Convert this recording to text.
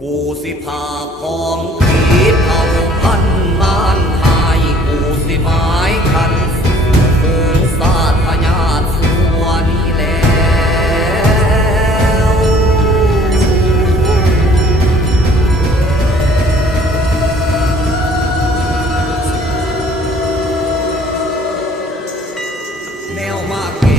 กูสิพาของผีเผาพันบ้านไทยกูสิหมายคันสูงสาธยาติสวนนี้แล้วแนวมากเก